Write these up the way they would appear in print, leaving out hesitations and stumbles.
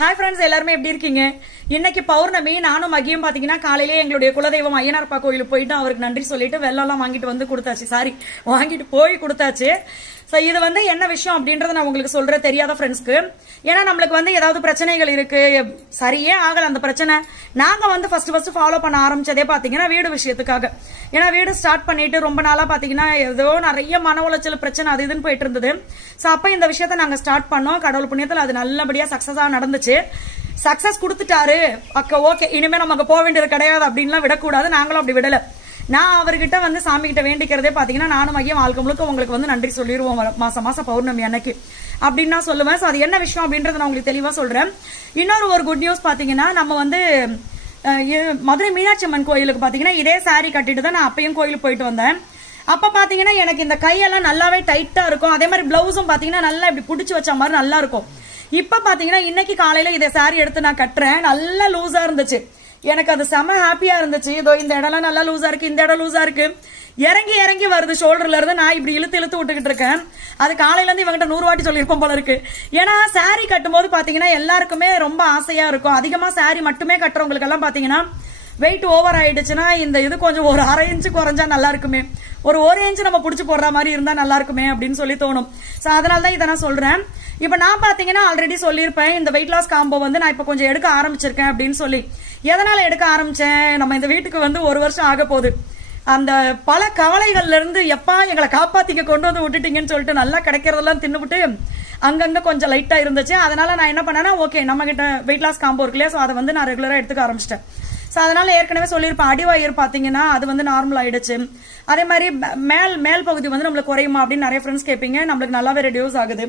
Hi friends, எல்லாருமே எப்படி இருக்கீங்க? இன்னைக்கு பௌர்ணமி. நானும் மகியும் பாத்தீங்கன்னா காலையிலே எங்களுடைய குலதெய்வம் ஐயனார்ப்பா கோயிலுக்கு போயிட்டு அவருக்கு நன்றி சொல்லிட்டு வெள்ளம்லாம் வாங்கிட்டு வந்து கொடுத்தாச்சு. வாங்கிட்டு போய் கொடுத்தாச்சு. ஸோ இது வந்து என்ன விஷயம் அப்படின்றத நான் உங்களுக்கு சொல்றேன், தெரியாத ஃப்ரெண்ட்ஸ்க்கு. ஏன்னா நம்மளுக்கு வந்து ஏதாவது பிரச்சனைகள் இருக்கு, சரியே ஆகல அந்த பிரச்சனை. நாங்க வந்து ஃபர்ஸ்ட் ஃபாலோ பண்ண ஆரம்பிச்சதே பாத்தீங்கன்னா வீடு விஷயத்துக்காக. ஏன்னா வீடு ஸ்டார்ட் பண்ணிட்டு ரொம்ப நாளா பாத்தீங்கன்னா ஏதோ நிறைய மன உளைச்சல் பிரச்சனை அது இதுன்னு போயிட்டு இருந்தது. ஸோ அப்ப இந்த விஷயத்த நாங்க ஸ்டார்ட் பண்ணோம். கடவுள் புண்ணியத்தில் அது நல்லபடியா சக்சஸா நடந்துச்சு. சக்சஸ் கொடுத்துட்டாரு, ஓகே இனிமே நமக்கு போக வேண்டியது கிடையாது அப்படின்லாம் விடக்கூடாது. நாங்களும் அப்படி விடல. நான் அவர்கிட்ட வந்து சாமி கிட்ட வேண்டிக்கிறதே பாத்தீங்கன்னா நானும் மையம் வாழ்க்கை முழுக்க உங்களுக்கு வந்து நன்றி சொல்லிடுவோம் மாசம் பௌர்ணமி அன்னைக்கு அப்படின்னு நான் சொல்லுவேன். அது என்ன விஷயம் அப்படின்றத நான் உங்களுக்கு தெளிவா சொல்றேன். இன்னொரு குட் நியூஸ் பாத்தீங்கன்னா, நம்ம வந்து மதுரை மீனாட்சி அம்மன் கோயிலுக்கு பாத்தீங்கன்னா இதே சாரி கட்டிட்டு தான் நான் அப்பயும் கோயிலுக்கு போயிட்டு வந்தேன். அப்ப பாத்தீங்கன்னா எனக்கு இந்த கையெல்லாம் நல்லாவே டைட்டா இருக்கும். அதே மாதிரி பிளவுஸும் பாத்தீங்கன்னா நல்லா இப்படி புடிச்சு வச்ச மாதிரி நல்லா இருக்கும். இப்ப பாத்தீங்கன்னா இன்னைக்கு காலையில இதை சாரி எடுத்து நான் கட்டுறேன். நல்லா லூஸா இருந்துச்சு. எனக்கு அது செம ஹாப்பியா இருந்துச்சு. இதோ இந்த இடம்லாம் நல்லா லூஸா இருக்கு, இந்த இடம் லூஸா இருக்கு, இறங்கி இறங்கி வருது ஷோல்டர்ல இருந்து. நான் இப்படி இழுத்து விட்டுக்கிட்டு இருக்கேன். அது காலையில இருந்து இவங்கிட்ட 100 வாட்டி சொல்லியிருப்போம் போல இருக்கு. ஏன்னா சாரி கட்டும் போது பாத்தீங்கன்னா எல்லாருக்குமே ரொம்ப ஆசையா இருக்கும். அதிகமா சாரி மட்டுமே கட்டுறவங்களுக்கு எல்லாம் பாத்தீங்கன்னா வெயிட் ஓவர் ஆயிடுச்சுன்னா இந்த இது கொஞ்சம் ஒரு 1/2 இன்ச்சு குறைஞ்சா நல்லா இருக்குமே, ஒரு 1 இன்ச்சு நம்ம பிடிச்சி போடுற மாதிரி இருந்தா நல்லா இருக்குமே அப்படின்னு சொல்லி தோணும். ஸோ அதனால தான் இதை நான் சொல்றேன். இப்ப நான் பாத்தீங்கன்னா ஆல்ரெடி சொல்லியிருப்பேன், இந்த வெயிட் லாஸ் காம்போ வந்து நான் இப்ப கொஞ்சம் எடுக்க ஆரம்பிச்சிருக்கேன் அப்படின்னு சொல்லி. எதனால எடுக்க ஆரம்பிச்சேன், நம்ம இந்த வீட்டுக்கு வந்து 1 வருஷம் ஆக போகுது. அந்த பல கவலைகள்ல இருந்து எப்பா எங்களை காப்பாத்திக்க கொண்டு வந்து விட்டுட்டீங்கன்னு சொல்லிட்டு நல்லா கிடைக்கிறதெல்லாம் தின்னுபிட்டு அங்கங்க கொஞ்சம் லைட்டா இருந்துச்சு. அதனால நான் என்ன பண்ணேன்னா, ஓகே நம்ம கிட்ட வெயிட் லாஸ் காம்போ இருக்கு இல்லையா, ஸோ அதை வந்து நான் ரெகுலரா எடுத்துக்க ஆரம்பிச்சிட்டேன். ஸோ அதனால ஏற்கனவே சொல்லியிருப்பேன், அடிவயிறு பாத்தீங்கன்னா அது வந்து நார்மல் ஆயிடுச்சு. அதே மாதிரி மேல் பகுதி வந்து நம்மளுக்கு குறையுமா அப்படின்னு நிறைய ஃப்ரெண்ட்ஸ் கேட்பீங்க. நம்மளுக்கு நல்லாவே ரெடியூஸ் ஆகுது.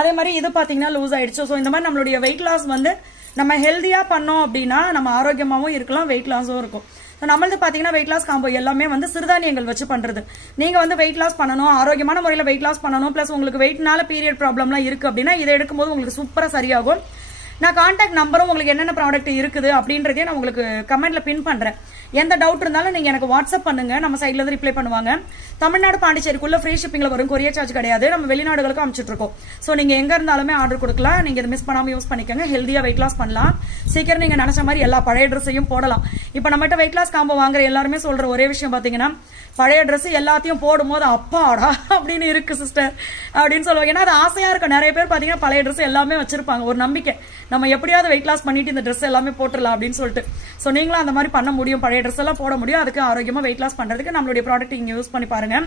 அதே மாதிரி இது பாத்தீங்கன்னா லூஸ் ஆயிடுச்சு. ஸோ இந்த மாதிரி நம்மளுடைய வெயிட் லாஸ் வந்து நம்ம ஹெல்தியா பண்ணோம் அப்படின்னா நம்ம ஆரோக்கியமாவும் இருக்கலாம், வெயிட் லாஸும் இருக்கும். நம்மளது பாத்தீங்கன்னா வெயிட் லாஸ் காம்போ எல்லாமே வந்து சிறுதானியங்கள் வச்சு பண்றது. நீங்க வந்து வெயிட் லாஸ் பண்ணணும், ஆரோக்கியமான முறையில் வெயிட் லாஸ் பண்ணணும், பிளஸ் உங்களுக்கு வெயிட்னால பீரியட் ப்ராப்ளம்லாம் இருக்கு அப்படின்னா இதை எடுக்கும்போது உங்களுக்கு சூப்பரா சரியாகும். நான் கான்டாக்ட் நம்பரும் உங்களுக்கு என்னென்ன ப்ராடக்ட் இருக்குது அப்படின்றதே நான் உங்களுக்கு கமெண்ட்ல பின் பண்றேன். எந்த டவுட் இருந்தாலும் நீங்க எனக்கு வாட்ஸ்அப் பண்ணுங்க, நம்ம சைட்ல இருந்து ரிப்ளை பண்ணுவாங்க. தமிழ்நாடு பாண்டிச்சேரிக்குள்ள ஃப்ரீ ஷிப்பிங்ல வரும், கொரியர் சார்ஜ் கிடையாது. நம்ம வெளிநாடுகளுக்கு அனுப்பிச்சிட்டு இருக்கோம். ஸோ நீங்க எங்க இருந்தாலுமே ஆர்டர் கொடுக்கலாம். நீங்க இதை மிஸ் பண்ணாம யூஸ் பண்ணிக்கோங்க. ஹெல்தியா வெயிட் லாஸ் பண்ணலாம். சீக்கிரம் நீங்க நினைச்ச மாதிரி எல்லா பழைய ட்ரெஸ்ஸையும் போடலாம். இப்ப நம்மகிட்ட வெயிட் லாஸ் காம்போ வாங்குற எல்லாருமே சொல்ற ஒரே விஷயம் பாத்தீங்கன்னா, பழைய ட்ரெஸ் எல்லாத்தையும் போடும்போது அப்பாடா அப்படின்னு இருக்கு சிஸ்டர் அப்படின்னு சொல்லுவாங்க. ஏன்னா அது ஆசையா இருக்கும். நிறைய பேர் பாத்தீங்கன்னா பழைய ட்ரெஸ் எல்லாமே வச்சிருப்பாங்க, ஒரு நம்பிக்கை நம்ம எப்படியாவது வெயிட் லாஸ் பண்ணிட்டு இந்த ட்ரெஸ் எல்லாமே போட்டுடலாம் அப்படின்னு சொல்லிட்டு. ஸோ நீங்களும் அந்த மாதிரி பண்ண முடியும், பழைய ட்ரெஸ் எல்லாம் போட முடியும். அதுக்கு ஆரோக்கியமா வெயிட் லாஸ் பண்றதுக்கு நம்மளுடைய ப்ராடக்ட் இங்க யூஸ் பண்ணி பாருங்க.